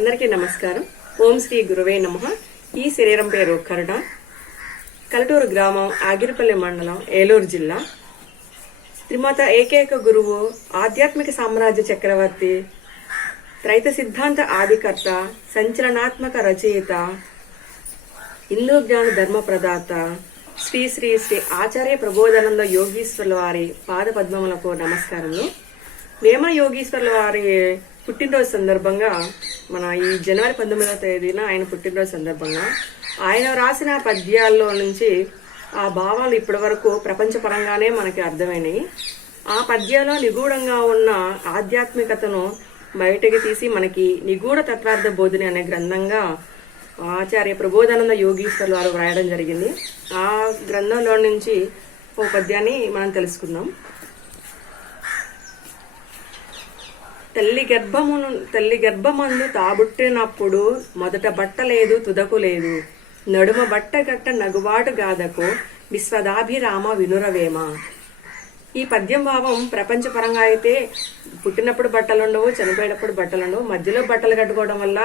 అందరికీ నమస్కారం. ఓం శ్రీ గురువే నమః. ఈ శరీరం పేరు కరుణ. కలటూరు గ్రామం, ఆగిరిపల్లి మండలం, ఏలూరు జిల్లా. త్రిమాత ఏకైక గురువు, ఆధ్యాత్మిక సామ్రాజ్య చక్రవర్తి, త్రైత సిద్ధాంత ఆదికర్త, సంచలనాత్మక రచయిత, హిందూ జ్ఞాన ధర్మ ప్రదాత శ్రీ శ్రీ శ్రీ ఆచార్య ప్రబోధానంద యోగీశ్వర్ల వారి పాద పద్మములకు నమస్కారములు. వేమ యోగీశ్వర్ల వారి పుట్టినరోజు సందర్భంగా మన ఈ జనవరి 19వ తేదీన ఆయన పుట్టినరోజు సందర్భంగా ఆయన రాసిన పద్యాల్లో నుంచి ఆ భావాలు ఇప్పటి వరకు ప్రపంచపరంగానే మనకి అర్థమైనవి. ఆ పద్యాల్లో నిగూఢంగా ఉన్న ఆధ్యాత్మికతను బయటకి తీసి మనకి నిగూఢ తత్వార్థ బోధిని అనే గ్రంథంగా ఆచార్య ప్రబోధానంద యోగీశ్వర్ల వారు వ్రాయడం జరిగింది. ఆ గ్రంథంలో నుంచి ఒక పద్యాన్ని మనం తెలుసుకుందాం. తల్లి గర్భమందు తాబుట్టినప్పుడు మొదట బట్ట లేదు, తుదకు లేదు, నడుమ బట్ట గట్ట నగుబాటు గాదకు విశ్వదాభిరామ వినురవేమ. ఈ పద్యం భావం ప్రపంచపరంగా అయితే పుట్టినప్పుడు బట్టలుండవు, చనిపోయేటప్పుడు బట్టలుండవు, మధ్యలో బట్టలు కట్టుకోవడం వల్ల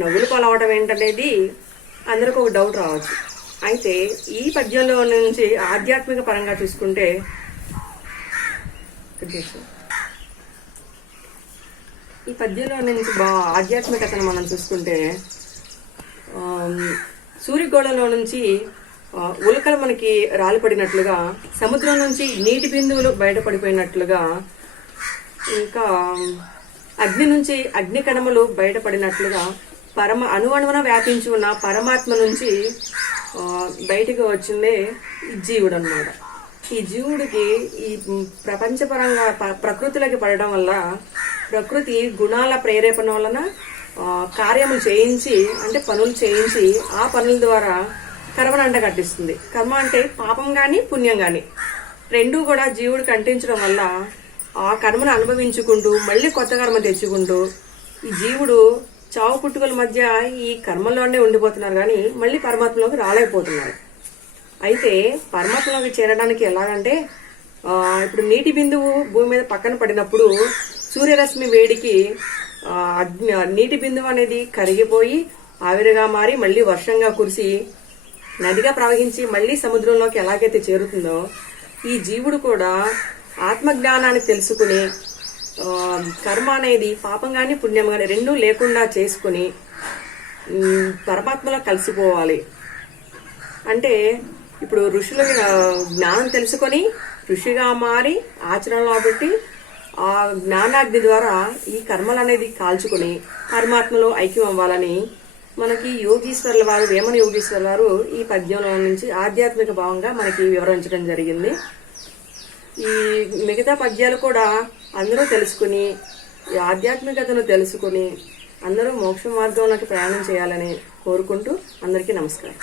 నవ్వులు పాలవడం ఏంటనేది అందరికి ఒక డౌట్ రావచ్చు. అయితే ఈ పద్యంలో నుంచి ఆధ్యాత్మిక పరంగా చూసుకుంటే ఈ పద్యంలో నుంచి ఆధ్యాత్మికతను మనం చూసుకుంటే సూర్యగోళంలో నుంచి ఉల్కలు మనకి రాలిపడినట్లుగా, సముద్రం నుంచి నీటి బిందువులు బయటపడిపోయినట్లుగా, ఇంకా అగ్ని నుంచి అగ్ని కణములు బయటపడినట్లుగా అణువణువున వ్యాపించి ఉన్న పరమాత్మ నుంచి బయటికి వచ్చిందే ఈ జీవుడు అన్నమాట. ఈ జీవుడికి ఈ ప్రపంచపరంగా ప్రకృతిలోకి పడడం వల్ల ప్రకృతి గుణాల ప్రేరేపణ వలన కార్యములు చేయించి, అంటే పనులు చేయించి, ఆ పనుల ద్వారా కర్మను అంటగట్టిస్తుంది. కర్మ అంటే పాపం గాని పుణ్యం గాని రెండూ కూడా జీవుడికి అంటించడం వల్ల ఆ కర్మను అనుభవించుకుంటూ మళ్ళీ కొత్త కర్మ తెచ్చుకుంటూ ఈ జీవుడు చావు పుట్టుకల మధ్య ఈ కర్మలోనే ఉండిపోతున్నారు కానీ మళ్ళీ పరమాత్మలోకి రాలేకపోతున్నారు. అయితే పరమాత్మలోకి చేరడానికి ఎలాగంటే ఇప్పుడు నీటి బిందువు భూమి మీద పక్కన పడినప్పుడు సూర్యరశ్మి వేడికి నీటి బిందువు అనేది కరిగిపోయి ఆవిరిగా మారి మళ్ళీ వర్షంగా కురిసి నదిగా ప్రవహించి మళ్ళీ సముద్రంలోకి ఎలాగైతే చేరుతుందో ఈ జీవుడు కూడా ఆత్మజ్ఞానాన్ని తెలుసుకుని కర్మ అనేది పాపం కానీ పుణ్యం కానీ రెండూ లేకుండా చేసుకుని పరమాత్మలో కలిసిపోవాలి. అంటే ఇప్పుడు ఋషుల జ్ఞానం తెలుసుకొని ఋషిగా మారి ఆచరణలో పెట్టి ఆ జ్ఞానాగ్ని ద్వారా ఈ కర్మలు అనేది కాల్చుకుని పరమాత్మలో ఐక్యం అవ్వాలని మనకి యోగీశ్వర్ల వారు, వేమన యోగీశ్వర్ల వారు ఈ పద్యంలో నుంచి ఆధ్యాత్మిక భావంగా మనకి వివరించడం జరిగింది. ఈ మిగతా పద్యాలు కూడా అందరూ తెలుసుకుని ఈ ఆధ్యాత్మికతను తెలుసుకుని అందరూ మోక్ష మార్గంలోకి ప్రయాణం చేయాలని కోరుకుంటూ అందరికీ నమస్కారం.